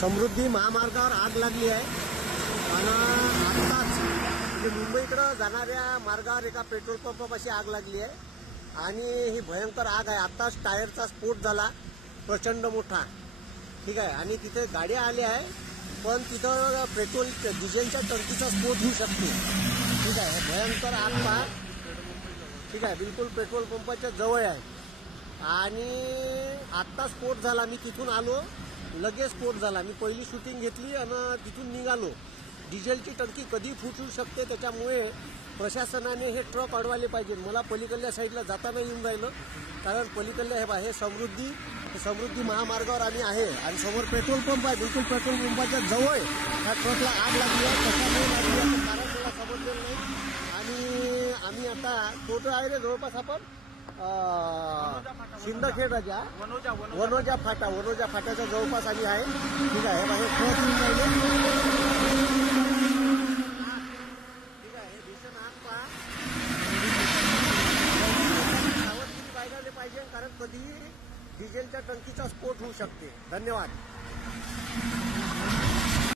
समृद्धी महामार्गावर आग लागली आहे आणि आत्ताच म्हणजे मुंबईकडं जाणाऱ्या मार्गावर एका पेट्रोल पंपापाशी आग लागली आहे आणि ही भयंकर आग आहे. आत्ताच टायरचा स्फोट झाला प्रचंड मोठा. ठीक आहे. आणि तिथे गाड्या आल्या आहे पण तिथं पेट्रोल डिझेलच्या टंकीचा स्फोट होऊ शकतो. ठीक आहे. भयंकर आग पहा. ठीक आहे. बिलकुल पेट्रोल पंपाच्या जवळ आहे आणि आत्ता स्फोट झाला. मी तिथून आलो लगेच स्फोट झाला. मी पहिली शूटिंग घेतली आणि तिथून निघालो. डिझेलची टंकी कधी फुटू शकते त्याच्यामुळे प्रशासनाने हे ट्रक अडवायला पाहिजे. मला पलीकडल्या साईडला जाताना येऊन राहिलं कारण पलीकडल्या हे समृद्धी महामार्गावर आम्ही आहे आणि समोर पेट्रोल पंप आहे. बिलकुल पेट्रोल पंपाच्या जवळ ह्या ट्रकला आग लागली आहे. कशामुळे लागली आहे कारण मला समजलेलं नाही. आणि आम्ही आता कुठं आहे रे जवळपास आपण शिंदखेड राजा वनोजा फाट्याच्या जवळपास आम्ही आहे. ठीक आहे. हे ट्रक येऊन राहिले. ठीक आहे. हे भीषण आग पहा. सावधगिरी बाळगायला पाहिजे कारण कधीही डिझेलच्या टंकीचा स्फोट होऊ शकते. धन्यवाद.